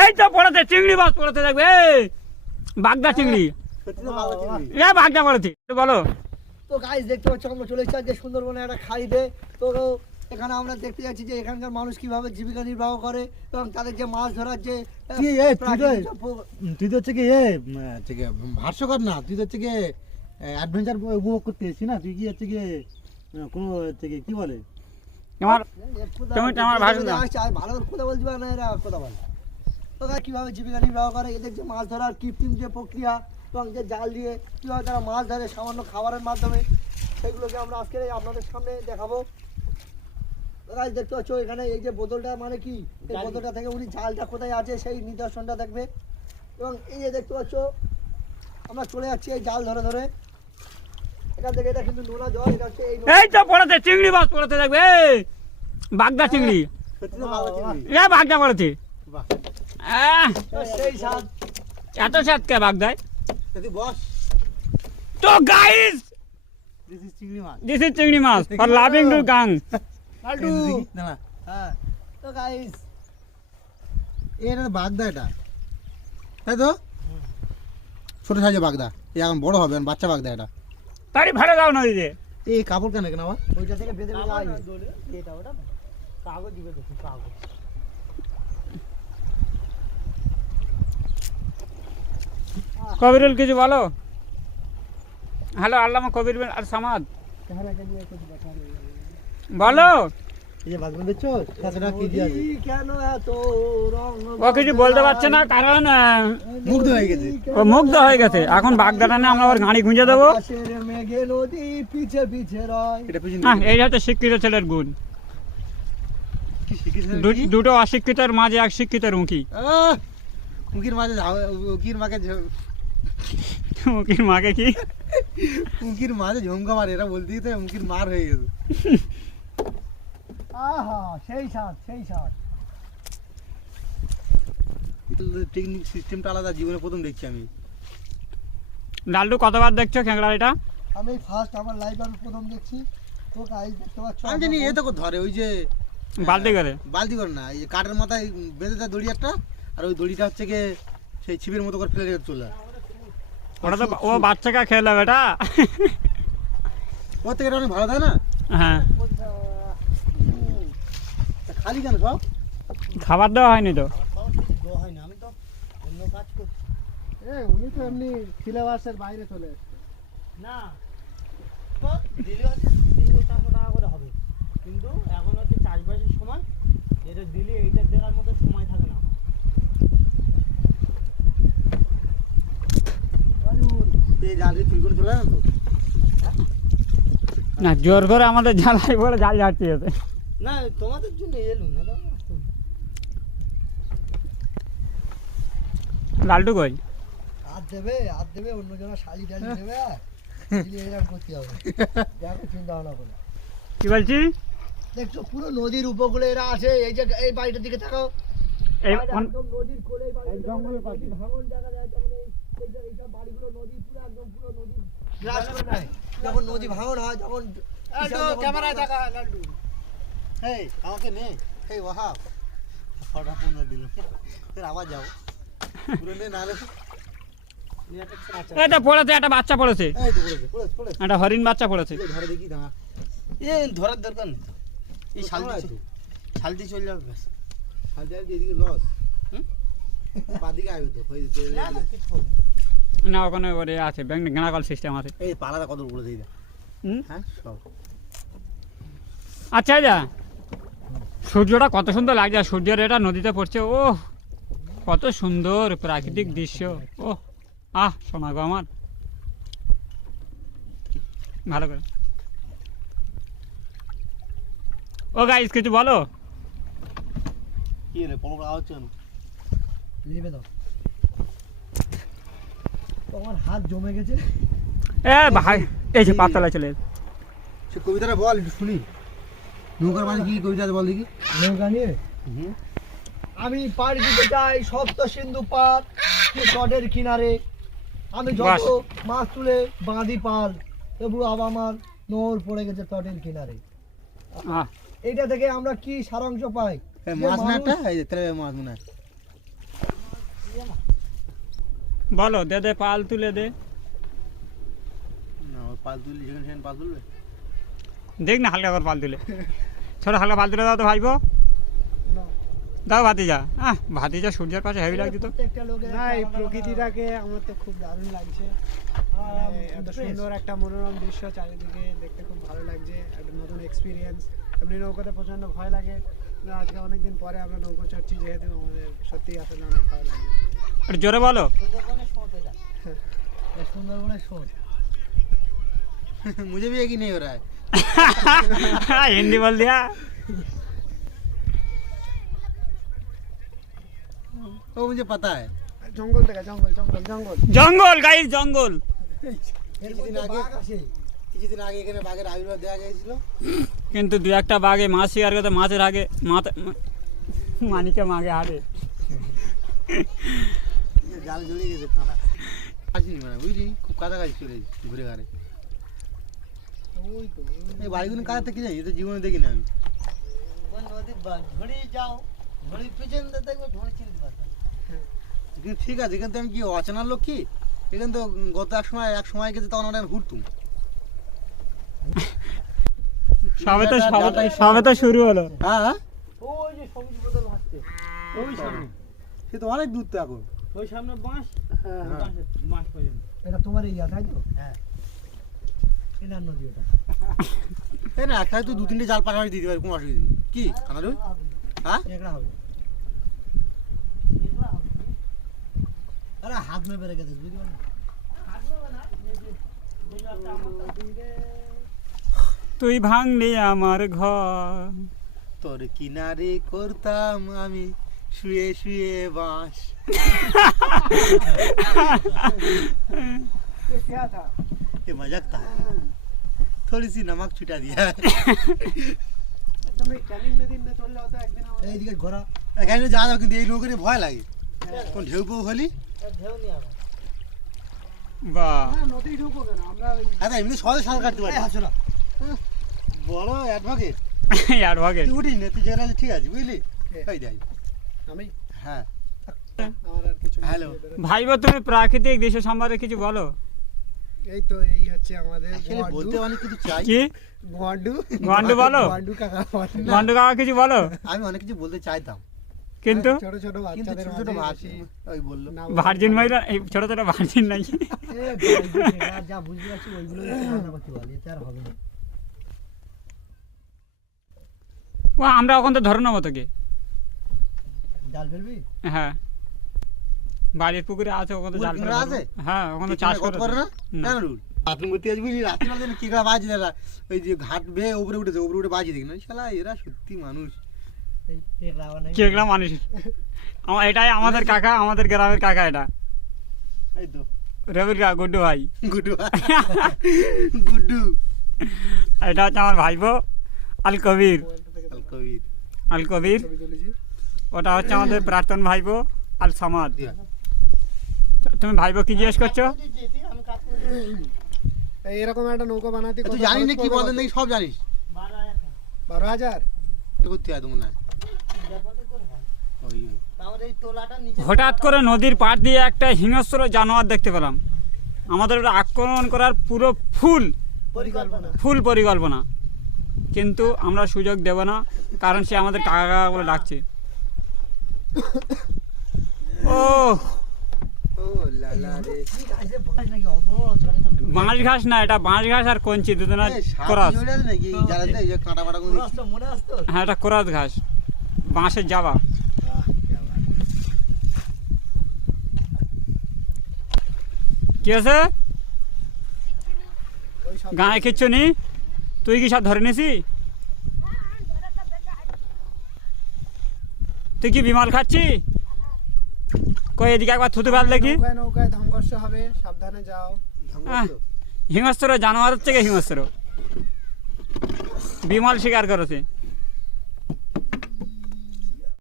এই তো পড়েছে চিংড়ি মাছ এই, বাগদা চিংড়ি। বাগদা একটু বলো। তো গাইস দেখতে পাচ্ছ আমরা চলে এসেছি আজকে সুন্দরবনে একটা খাইতে তো এখানে আমরা দেখতে যাচ্ছি যে এখানকার মানুষ কীভাবে জীবিকা নির্বাহ করে এবং তাদের যে মাছ ধরার যে তুই তো- হচ্ছে কি এ হচ্ছে কি ভাষ্যকর না তুই তো হচ্ছে কি অ্যাডভেঞ্চার উপভোগ করতে এসেছিস না? তুই কি হচ্ছে কি কোনো হচ্ছে কি বলে? আমার তুমি তো আমার দেখতে ভাষা দেখতে না। আসছে, আর ভালো কথা বলতে পারে না এরা কথা বলে তো গাইস কীভাবে জীবিকা নির্বাহ করে? এদের যে মাছ ধরার কৃত্রিম যে প্রক্রিয়া এবং যে জাল দিয়ে কীভাবে তারা মাছ ধরে সামান্য খাবারের মাধ্যমে সেগুলোকে আমরা আজকে আপনাদের সামনে দেখাবো। তো guys, দেখতে পাচ্ছ এখানে এই যে বোতলটা মানে কি? এই বোতলটা থেকে উনি জালটা কোথায় আছে সেই নিদর্শনটা দেখবে। এবং এই যে দেখতে পাচ্ছ আমরা চলে যাচ্ছি এই জাল ধরে ধরে। এখান থেকে এটা কিন্তু নোনা জল এটা হচ্ছে এই তো পড়েছে চিংড়ি মাছ পড়েছে দেখবে বাগদা চিংড়ি। বাগদা পড়েছে বাহ আহ, তো সেই স্বাদ এত স্বাদ কে বাগদায় তা তো গাইস দিস ইজ চিংড়ি মাছ। দিস ইজ চিংড়ি মাছ ফর লাভিং টু গাং না না হ্যাঁ। তো গাইস এটা বাগদা এটা। তাই তো? ছোট সাইজের বাগদা এই এখন বড় হবে বাচ্চা বাগদা এটা। তাড়ি ফেলে দাও নদীতে এই কাপড় কেন কেন ওইটা থেকে বেঁধে এটা ওটা কাগজ দিবে দেখি কাগজ। কবিরুল কিছু বলো? হ্যালো আল্লামা কবির বিন আর সামাদ। বলো। বাগদা দেখছ সাতটা কেজি আছে নদী কেন এত রং ও কিছু বলতে পারছে না কারণ মুগ্ধ হয়ে গেছে। ও মুগ্ধ হয়ে গেছে। এখন বাগদাটা আমরা আবার গাড়ি গুঁজে দেবো। হ্যাঁ এই হচ্ছে শিক্ষিত ছেলের গুণ। দুটো অশিক্ষিতের মাঝে এক শিক্ষিতের উঁকি! উকির মাঝে উকির মাকে ঝ- মাকে কি? উকির মাঝে ঝমকা মারে এরা বলতেই তো উকির মার হয়ে গেছে। আহা সেই স্বাদ সেই স্বাদ টেকনিক সিস্টেমটা আলাদা জীবনে প্রথম দেখছি আমি। লাল্ডু কতবার দেখছ খেংড়া এটা আমি ফার্স্ট আমার লাইফ আমি প্রথম দেখছি। তো গাইস দেখতে পাচ্ছ আমি জানি এ তো ধরে ওই যে বালতি করে। বালতি করে না এই যে কাঠের মাথায় বেঁধে দেয় দড়ি একটা আর ওই দড়িটা হচ্ছে গিয়ে সেই ছিপের মতো করে ফেলে রেখে চলে যায়। ওটা তো ও বাচ্চাকে খেলে বেটা। ওর থেকে অনেক ভালো না? হ্যাঁ। তা খালি কেন সব? খাবার দেওয়া হয়নি তো? হয় না আমি তো অন্য কাজ করছি। এ উনি তো এমনি সিলেবাসের বাইরে চলে না দিলে হচ্ছে তিনশো চারশো টাকা করে হবে। কিন্তু এখন হচ্ছে চাষবাসের সময় এটা দিলে এইটা দেওয়ার মতো সময় থাকে না এই জাল দিয়ে চুরি করে চলে যায় না জোর করে আমাদের জ্বালাই বলে জাল না তোমাদের জন্য এলুম না। লাল্টু কই? হাত দেবে হাত দেবে অন্য শালি টালি দেবে এরকম করতে হবে। দেখো চিন্তা ভাবনা করে। কি বলছি দেখছ পুরো নদীর উপকূলে এরা আছে এই যে এই বাড়িটার দিকে তাকাও। এই নদীর কোলে জঙ্গলের পাশে। ভাঙন দেখা যায় তখন এই এই যে এইসব বাড়িগুলো নদী পুরো একদম পুরো নদী গ্রাস করে নেয় যখন নদী ভাঙন হয় তখন ক্যামেরায় দেখা লাড্ডু এই আমাকে নে এই ওয়াহাব ফটো পনেরো দিল আবার যাও পুরো নে পড়েছে একটা বাচ্চা পড়েছে। পড়েছে পড়েছে পড়েছে একটা হরিণ বাচ্চা পড়েছে। ধরে দেখি দাঁড়া এ ধরার দরকার নেই এই তো শাল কামড়ায় দিয়ে তো। শাল দিয়ে চলে যাবে ব্যাস হাল দিয়ে এদিকে লস বাদিকে আইবে তো হয়ে যেতে না ওখানে ওরে আছে ব্যাংক গাঁড়াকল সিস্টেম আছে। এই পালাটা কত বলে দিই হুম? হ্যাঁ সব আচ্ছা যা। সূর্যটা কত সুন্দর লাগছে সূর্যের এটা নদীতে পড়ছে ও কত সুন্দর প্রাকৃতিক দৃশ্য ও আহ শোনা গো আমার। ভালো করে। ও গাইস কিছু বলো? কি রে পড়ো আওয়াজ কেন নেবে দাও। আমার হাত জমে গেছে। এ ভাই এই যে পাতলা চলে সে কবিতাটা বল একটু শুনি। নৌকার মাঝে কি কবিতা বল দেখি। নৌকা নিয়ে? আমি পাড়ি দিতে চাই সপ্ত সিন্ধু পার চটের কিনারে। আমি যত মাছ তুলে বাঁধি পাল তবু আবার আমার নোর পড়ে গেছে তটের কিনারে। এইটা থেকে আমরা কি সারাংশ পাই? মাছ না একটা? এই যে মাছ মনে হয়। বলো দে দে পাল তুলে দে। দেখ না হালকা করে পাল তুলে। ছোট হালকা পাল তুলে দাও তো ভাইবো দাও ভাতিজা। আহ ভাতিজা সূর্যের পাশে হেভি লাগছে তো। প্রত্যেকটা না এই প্রকৃতিটাকে আমার তো খুব দারুণ লাগছে। মানে এত সুন্দর একটা মনোরম দৃশ্য চারিদিকে দেখতে খুব ভালো লাগছে একটা নতুন এক্সপিরিয়েন্স এমনি নৌকাতে প্রচণ্ড ভয় লাগে। কিন্তু আজকে অনেকদিন পরে আমরা নৌকো চড়ছি যেহেতু আমাদের সত্যি আসলে অনেক ভালো লাগে একটু জোরে বলো সুন্দরবনের শোধ এটা এটা সুন্দরবনের শোধ मुझे भी यकीन नहीं हो रहा है হিন্দি বল দিয়া वो मुझे पता है জঙ্গল থেকে জঙ্গল জঙ্গল জঙ্গল জঙ্গল গাইস জঙ্গল এর কিছুদিন মধ্যে আগে- বাঘ আছে কিছুদিন আগে এখানে বাঘের আবির্ভাব দেখা গিয়েছিল কিন্তু দু একটা বাঘে মাছ শিকার করতে মাছের আগে মাথা মানিকে মাগে হারে জাল আসিনি মানে বুঝলি খুব কাছাকাছি চলে ঘুরে ঘাড়ে ওই তো এই বাড়িগুলো কাছাতে কি জানি এ তো জীবনে আমি নদী বা- ঝুড়ি যাও পিছন ঠিক আছে, এখান আমি কি অচেনার লোক কি? এখানে তো গত এক সময় এক সময় গেছে, তখন আমরা ঘুরতুম। সবে তো সবে তো- শুরু হলো। হ্যাঁ হ্যাঁ। ওই যে সবুজ বোতল ভাসছে। ওই সামনে। সে তো অনেক দূর তো এখন। ওই সামনে বাঁশ হ্যাঁ। বাঁশের বাঁশ পর্যন্ত। এটা তোমার এই তাই তো? হ্যাঁ। এনার নদী ওটা। না একসাথে তুই দু তিনটে জাল পাশাপাশি দিতে পারি কোনো অসুবিধা নেই। কি আনারুল হ্যাঁ? এগড়া হবে। আরে হাত মেপে রেখে দিস বুঝতে পারলি তুই ভাঙলি আমার ঘর তোর কিনারে করতাম আমি শুয়ে শুয়ে বাঁশ क्या था ये मजाक था थोड़ी सी नमक छुटा दिया তুমি ক্যানিং নদীর না চললে হতো একদিন আমাদের এইদিকে ঘোরা এখানে যা যাও কিন্তু এই নৌকারে ভয় লাগে কোন ঢেউ পেউ হলি ঢেউ নিয়ে আবার বাহ না নদী ঢুকবো কেন আমরা ওই আচ্ছা এমনি সহজে সাঁতার কাটতে পারি এই হাসুরা বড় অ্যাডভোকেট আর ভাগে না তুই যেখানে ঠিক আছে বুঝলি? কে? যাই আমি? হ্যাঁ। ভাইবো তুমি প্রাকৃতিক দৃশ্য সম্পর্কে কিছু বলো। এই তো এই হচ্ছে আমাদের বলতে অনেক কিছু চাই। কি? গোয়ান্ডু গন্ডু বলো। গোয়ান্ডু কাকা গন্ডু কাকা কিছু বলো। আমি অনেক কিছু বলতে চাইতাম। কিন্তু? ছোট ছোট বাচ্চাদের ছোট ওই বলল। ভার্জিন মহিলা এই ছোট ছোট ভার্জিন নাই যা বুঝতে পারছি ওইগুলো হবে না। ও আমরা ওখান তো ধরে নেব তোকে। জাল ফেলবি? হ্যাঁ। বাড়ির পুকুরে আছে ওখানে জাল পুকুর আছে? হ্যাঁ ওখানে তুই চাষ করে না। কেন রুল? বাথরুম করতে আসবি রাত্রি বেলা কি করে বাজি দাদা ওই যে ঘাট বেয়ে উপরে উঠেছে উপরে উঠে বাজি দেখি না। শালা এরা সত্যি মানুষ। কেগলা মানুষ। আমার এটাই আমাদের কাকা আমাদের গ্রামের কাকা এটা। এই তো। রবির কা গুড্ডু ভাই। গুড্ডু গুড্ডু। এটা হচ্ছে আমার ভাইপো আল কবির কবির আল কবির ওটা হচ্ছে আমাদের প্রাক্তন ভাইপো আল সামাদ তুমি ভাইপো কি জিজ্ঞেস করছ? এরকম একটা নৌকো বানাতে তুই জানিস না কি বলেন নাকি? সব জানিস। বারো হাজার? করতে হয়? তোমার হঠাৎ করে নদীর পাড় দিয়ে একটা হিংস্র জানোয়ার দেখতে পেলাম। আমাদের ওটা আক্রমণ করার পুরো ফুল পরিকল্পনা। ফুল পরিকল্পনা। কিন্তু আমরা সুযোগ দেব না কারণ সে আমাদের কাকা কাকা বলে ডাকছে। ও বাঁশ ঘাস না এটা বাঁশ ঘাস আর কঞ্চি দুজনের সাপ কোরাস। হ্যাঁ এটা কোরাস ঘাস। বাঁশের যাবা। কি আছে গায়ে কিচ্ছু নি তুই কি সব ধরে নিছি তুই কি বিমাল খাচ্ছি কই এদিকে একবার থুতু ফেল দেখি। নৌকায় নৌকায় হবে সাবধানে যাও। হিংস্র জানোয়ারের থেকে হিংস্র। বিমল শিকার করেছে।